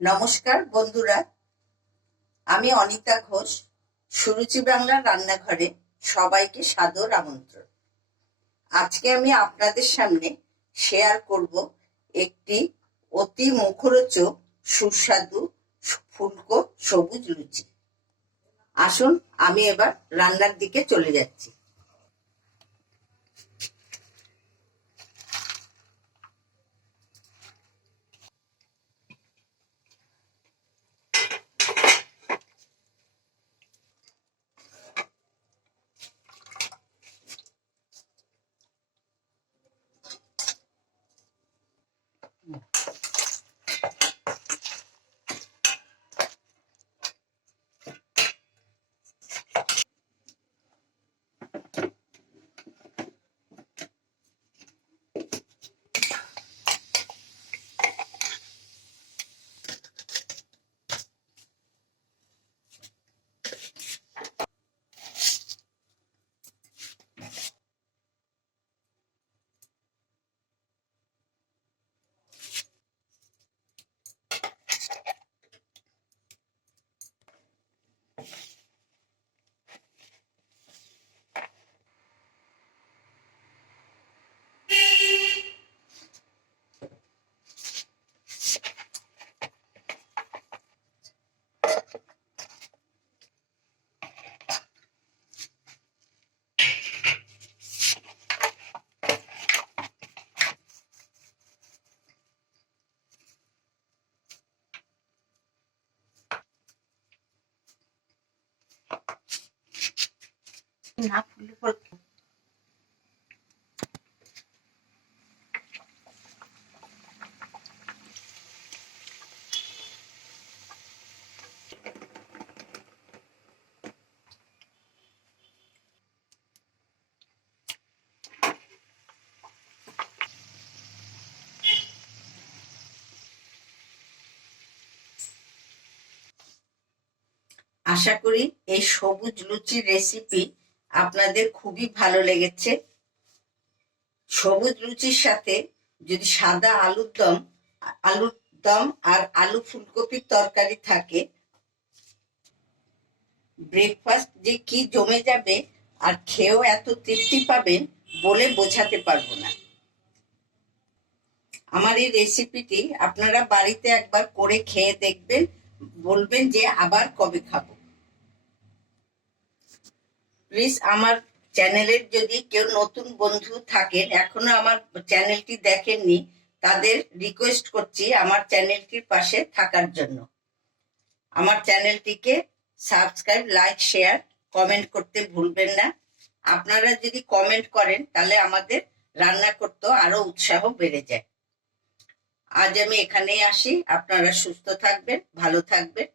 নমস্কার বন্ধুরা, আমি অনিতা ঘোষ। সুরুচি বাংলা রান্নাঘরে সবাইকে সাদর আমন্ত্রণ। আজকে আমি আপনাদের সামনে শেয়ার করব একটি অতি মুখরোচক সুস্বাদু ফুলকো সবুজ লুচি। আসুন আমি এবার রান্নার দিকে চলে যাচ্ছি। না ফুলে আশা করি এই সবুজ লুচির রেসিপি আপনাদের খুবই ভালো লেগেছে। সবুজ লুচির সাথে যদি সাদা আলুর দম আর আলু ফুলকপির তরকারি থাকে, ব্রেকফাস্ট যে কি জমে যাবে, আর খেয়েও এত তৃপ্তি পাবেন বলে বোঝাতে পারবো না। আমার এই রেসিপিটি আপনারা বাড়িতে একবার করে খেয়ে দেখবেন, বলবেন যে আবার কবে খাবো। প্লিজ আমার চ্যানেলের যদি কেউ নতুন বন্ধু থাকেন, এখনো আমার চ্যানেলটি দেখেননি, তাদের রিকোয়েস্ট করছি আমার চ্যানেলটির পাশে থাকার জন্য। আমার চ্যানেলটিকে সাবস্ক্রাইব, লাইক, শেয়ার, কমেন্ট করতে ভুলবেন না। আপনারা যদি কমেন্ট করেন তাহলে আমাদের রান্না করতেও আরো উৎসাহ বেড়ে যায়। আজ আমি এখানেই আসি। আপনারা সুস্থ থাকবেন, ভালো থাকবেন।